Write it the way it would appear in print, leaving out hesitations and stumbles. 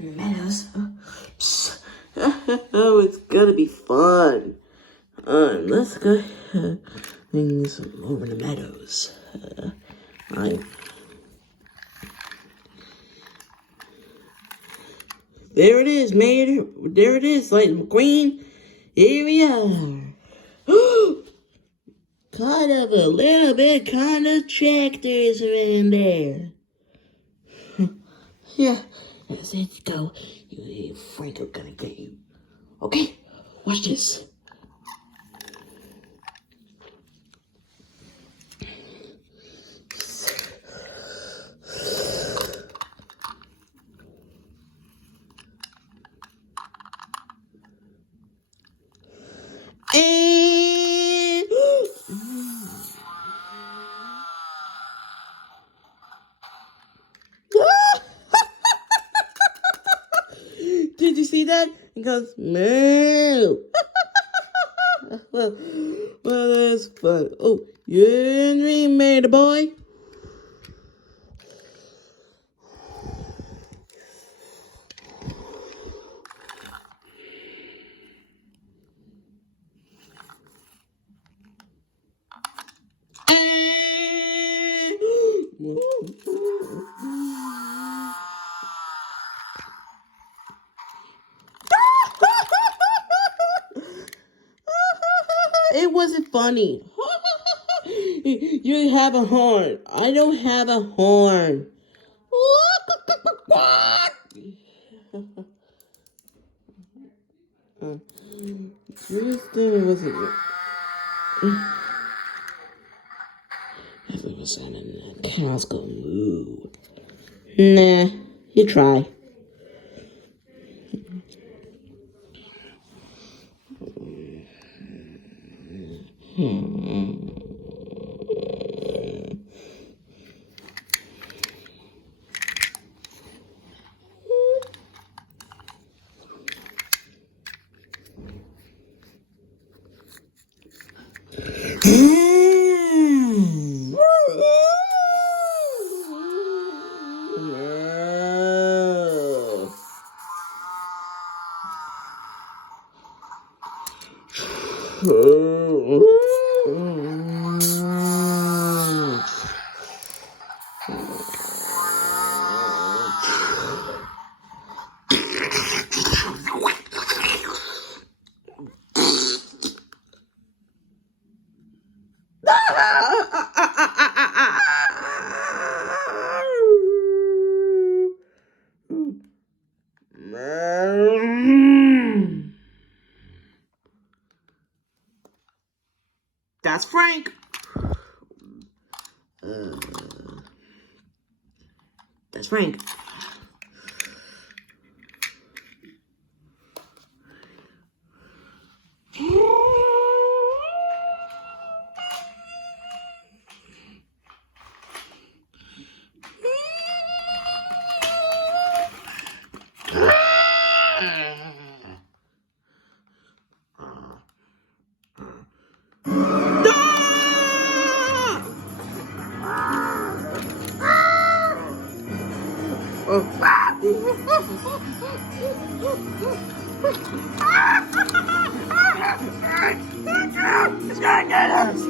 In the meadows. Oh, it's gonna be fun. Let's go things over the meadows. There it is, Mayor. There it is, like McQueen. Here we are. Kind of a little bit kind of tractors around there. Yeah, let's go. Franco gonna get you. Okay, watch this. And did you see that? He goes, no. well, that's fun. Oh, you dream made a boy. It wasn't funny. You have a horn. I don't have a horn. This thing wasn't. I thought it was sounding. The cows go moo. Nah, you try. That's Frank. That's Frank. It's gonna get us.